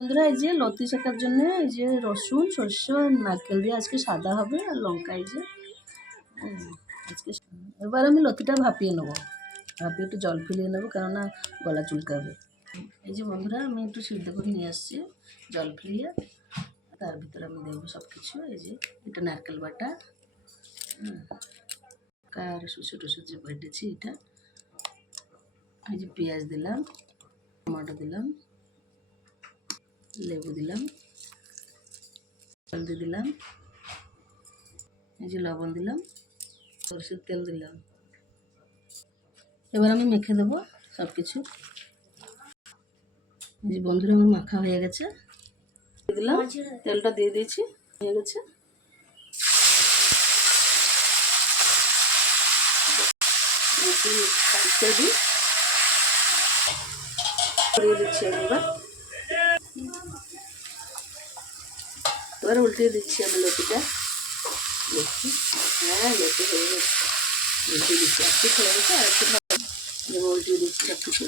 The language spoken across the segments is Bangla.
বন্ধুরা এই যে লতি শেখার জন্য এই যে রসুন সর্ষে নারকেল দিয়ে আজকে সাদা হবে আর লঙ্কা এই যে আজকে এবার আমি লতিটা ভাপিয়ে নেবো, ভাপিয়ে একটু জল ফেলিয়ে নেবো কেননা গলা চুলকাবে। এই যে বন্ধুরা আমি একটু সিদ্ধ করে নিয়ে আসছি জল ফেলিয়ে, তার ভিতরে আমি দেবো সব কিছু। এই যে এটা নারকেল বাটা, আর সর্ষে টসে যে বেটেছি এটা, এই যে পেঁয়াজ দিলাম, টমেটো দিলাম, লেবু দিলাম, হলদি দিলাম, এই যে লবণ দিলাম, সরষের তেল দিলাম। এবার আমি মেখে দেবো সব কিছু। এই যে বন্ধুরা আমার মাখা হয়ে গেছে, দিলাম তেলটা দিয়ে দিয়েছি, হয়ে গেছে। দিয়ে দিচ্ছি আমি এবার উল্টিয়ে দিচ্ছি আমি লতিটা। দেখছি হ্যাঁ লতি হয়ে গেছে, উল্টিয়ে দিচ্ছি একটু হয়ে গেছে আর একটু উল্টিয়ে দিচ্ছি সব কিছু।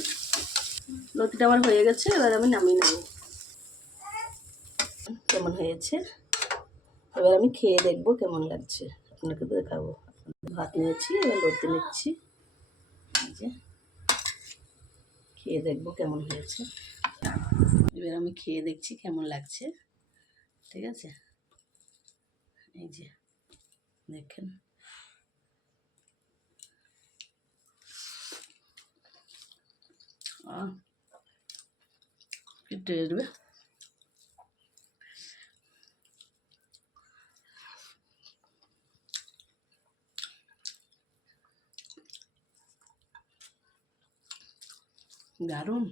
লতিটা আমার হয়ে গেছে, এবার আমি নামিয়ে নেব। কেমন হয়েছে এবার আমি খেয়ে দেখবো কেমন লাগছে, আপনাকে দেখাবো। ভাত নিয়েছি, এবার লতি নিচ্ছি, এই যে খেয়ে দেখবো কেমন হয়েছে। এবার আমি খেয়ে দেখছি কেমন লাগছে, ঠিক আছে। এই যে দেখেন, কি টেস্ট বে, দারুণ।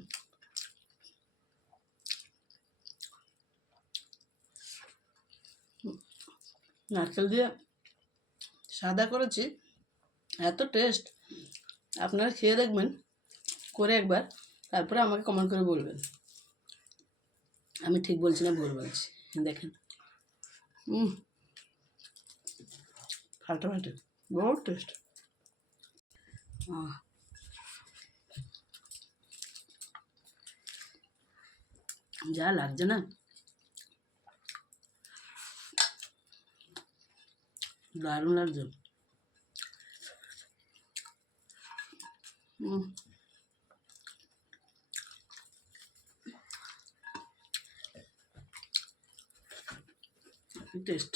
নারকেল দিয়ে সাদা করেছি, এত টেস্ট। আপনারা খেয়ে দেখবেন করে একবার, তারপরে আমাকে কমেন্ট করে বলবেন আমি ঠিক বলছি না ভুল বলছি। দেখেন ফাটাফাটি, বহুত টেস্ট। যা লাগছে না, দারুণ লাগছে। টেস্ট